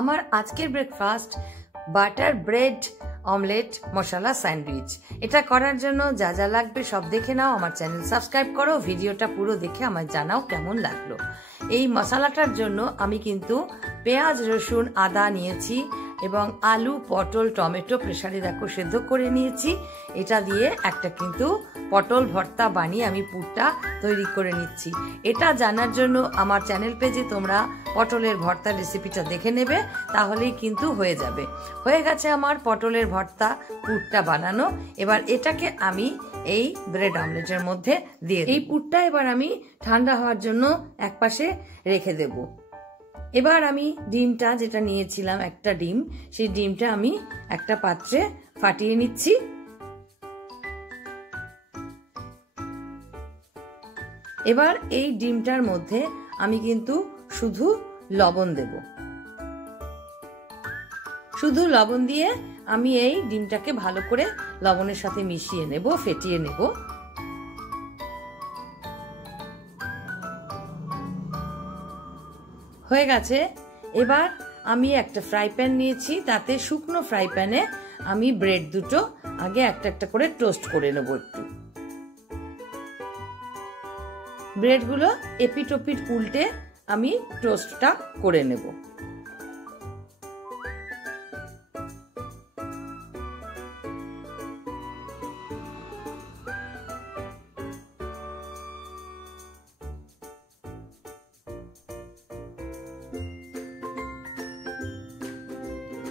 আমার আজকের breakfast butter bread omelette মশলা sandwich. এটা করার জন্য যা যা লাগবে সব দেখে নাও, আমার চ্যানেল সাবস্ক্রাইব করো, ভিডিওটা পুরো দেখে আমায় জানাও কেমন লাগলো। এই মশলাটার জন্য আমি কিন্তু পেঁয়াজ রসুন আদা নিয়েছি এবং আলু পটল টমেটো প্রেসারে দেখো সেদ্ধ করে নিয়েছি। এটা দিয়ে একটা কিন্তু পটল ভর্তা বানিয়ে আমি পুরটা তৈরি করে নিচ্ছি। এটা জানার জন্য আমার চ্যানেল পেজে তোমরা পটলের ভর্তার রেসিপিটা দেখে নেবে, তাহলেই কিন্তু হয়ে যাবে। হয়ে গেছে আমার পটলের ভর্তা পুরটা বানানো। এবার এটাকে আমি এই ব্রেড অমলেটের মধ্যে দিয়ে এই পুরটা এবার আমি ঠান্ডা হওয়ার জন্য একপাশে রেখে দেব। এবার আমি ডিমটা যেটা নিয়েছিলাম একটা ডিম, সেই ডিমটা আমি একটা পাত্রে ফাটিয়ে নিচ্ছি। এবার এই ডিমটার মধ্যে আমি কিন্তু শুধু লবণ দেব। শুধু লবণ দিয়ে আমি এই ডিমটাকে ভালো করে লবণের সাথে মিশিয়ে নেব, ফেটিয়ে নেব। হয়ে গেছে। এবার আমি একটা ফ্রাই প্যান নিয়েছি, তাতে শুকনো ফ্রাই প্যানে আমি ব্রেড দুটো আগে একটা একটা করে টোস্ট করে নেব। একটু ব্রেডগুলো এপিট ওপিট উল্টে আমি টোস্টটা করে নেব।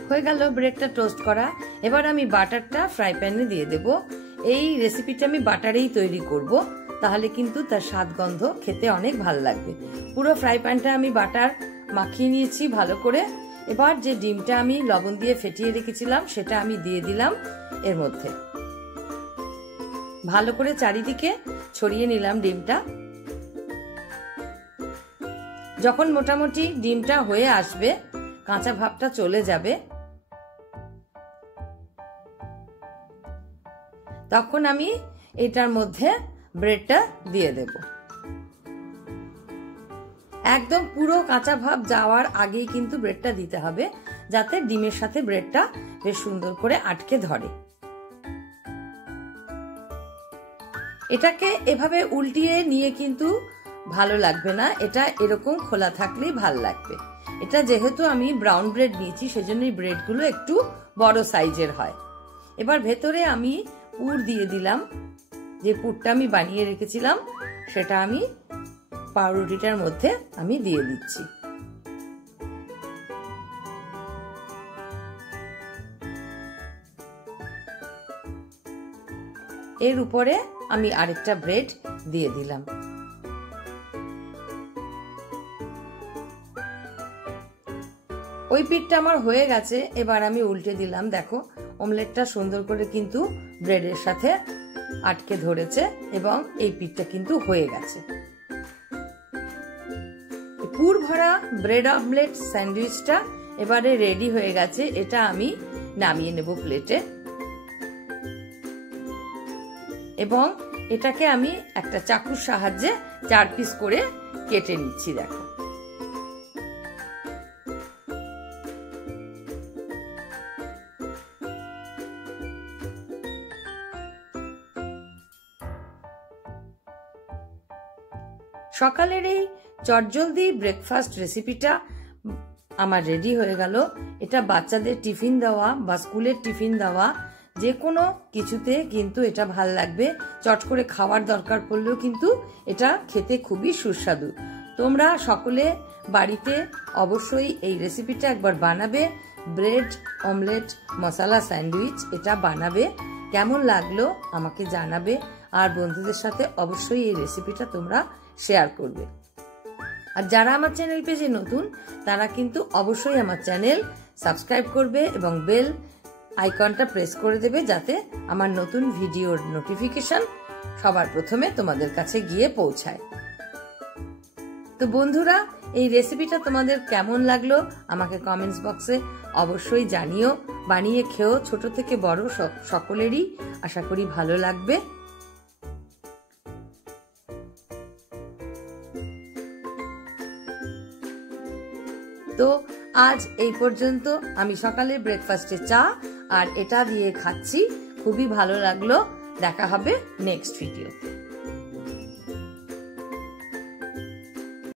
হয়ে গেল ব্রেডটা টোস্ট করা। এবার আমি বাটারটা ফ্রাই প্যানে দিয়ে দেব। এই রেসিপিটা আমি বাটারেই তৈরি করব, তাহলে কিন্তু তার স্বাদ গন্ধ খেতে অনেক ভালো লাগবে। পুরো ফ্রাই প্যানটা আমি বাটার মাখিয়ে নিয়েছি ভালো করে। এবার যে ডিমটা আমি লবণ দিয়ে ফেটিয়ে রেখেছিলাম সেটা আমি দিয়ে দিলাম এর মধ্যে। ভালো করে চারিদিকে ছড়িয়ে নিলাম ডিমটা। যখন মোটামুটি ডিমটা হয়ে আসবে, কাঁচা ভাবটা চলে যাবে, তখন আমি এটার মধ্যে ব্রেডটা দিয়ে দেব। একদম পুরো কাঁচা ভাব যাওয়ার আগেই কিন্তু ব্রেডটা দিতে হবে, যাতে ডিমের সাথে ব্রেডটা বেশ সুন্দর করে আটকে ধরে। এটাকে এভাবে উল্টিয়ে নিয়ে কিন্তু ভালো লাগবে না, এটা এরকম খোলা থাকলেই ভালো লাগবে। এটা যেহেতু আমি ব্রাউন ব্রেড নিয়েছি, সেজন্য এই ব্রেডগুলো একটু বড় সাইজের হয়। এবার ভেতরে আমি পুর দিয়ে দিলাম। যে পুরটা আমি বানিয়ে রেখেছিলাম সেটা আমি পাউরুটিটার মধ্যে আমি দিয়ে দিচ্ছি। এর উপরে আমি আরেকটা ব্রেড দিয়ে দিলাম। ওই পিঠটা আমার হয়ে গেছে। এবার আমি উল্টে দিলাম। দেখো অমলেটটা সুন্দর করে কিন্তু ব্রেডের সাথে আটকে ধরেছে এবং এই পিঠটা কিন্তু হয়ে গেছে। পুর ভরা ব্রেড অমলেট স্যান্ডউইচটা এবারে রেডি হয়ে গেছে। এটা আমি নামিয়ে নেব প্লেটে এবং এটাকে আমি একটা চাকুর সাহায্যে 4 পিস করে কেটে নিচ্ছি। দেখো সকালের এই চটজলদি ব্রেকফাস্ট রেসিপিটা আমার রেডি হয়ে গেল। এটা বাচ্চাদের টিফিন দেওয়া বা স্কুলের টিফিন দেওয়া যে কোনো কিছুতে কিন্তু এটা ভাল লাগবে। চট করে খাওয়ার দরকার পড়লেও কিন্তু এটা খেতে খুবই সুস্বাদু। তোমরা সকলে বাড়িতে অবশ্যই এই রেসিপিটা একবার বানাবে। ব্রেড অমলেট মশলা স্যান্ডউইচ এটা বানাবে, কেমন লাগলো আমাকে জানাবে। আর বন্ধুদের সাথে অবশ্যই এই রেসিপিটা তোমরা শেয়ার করবে। আর যারা আমার চ্যানেল পেজে নতুন, তারা কিন্তু অবশ্যই আমার চ্যানেল সাবস্ক্রাইব করবে এবং বেল আইকনটা প্রেস করে দেবে, যাতে আমার নতুন ভিডিওর নোটিফিকেশন সবার প্রথমে তোমাদের কাছে গিয়ে পৌঁছায়। তো বন্ধুরা, এই রেসিপিটা তোমাদের কেমন লাগলো আমাকে কমেন্টস বক্সে অবশ্যই জানিও। বানিয়ে খেও, ছোট থেকে বড় সকলেরই আশা করি ভালো লাগবে। তো আজ এই পর্যন্ত। আমি সকালে ব্রেকফাস্টে চা আর এটা দিয়ে খাচ্ছি, খুবই ভালো লাগলো। দেখা হবে নেক্সট ভিডিও।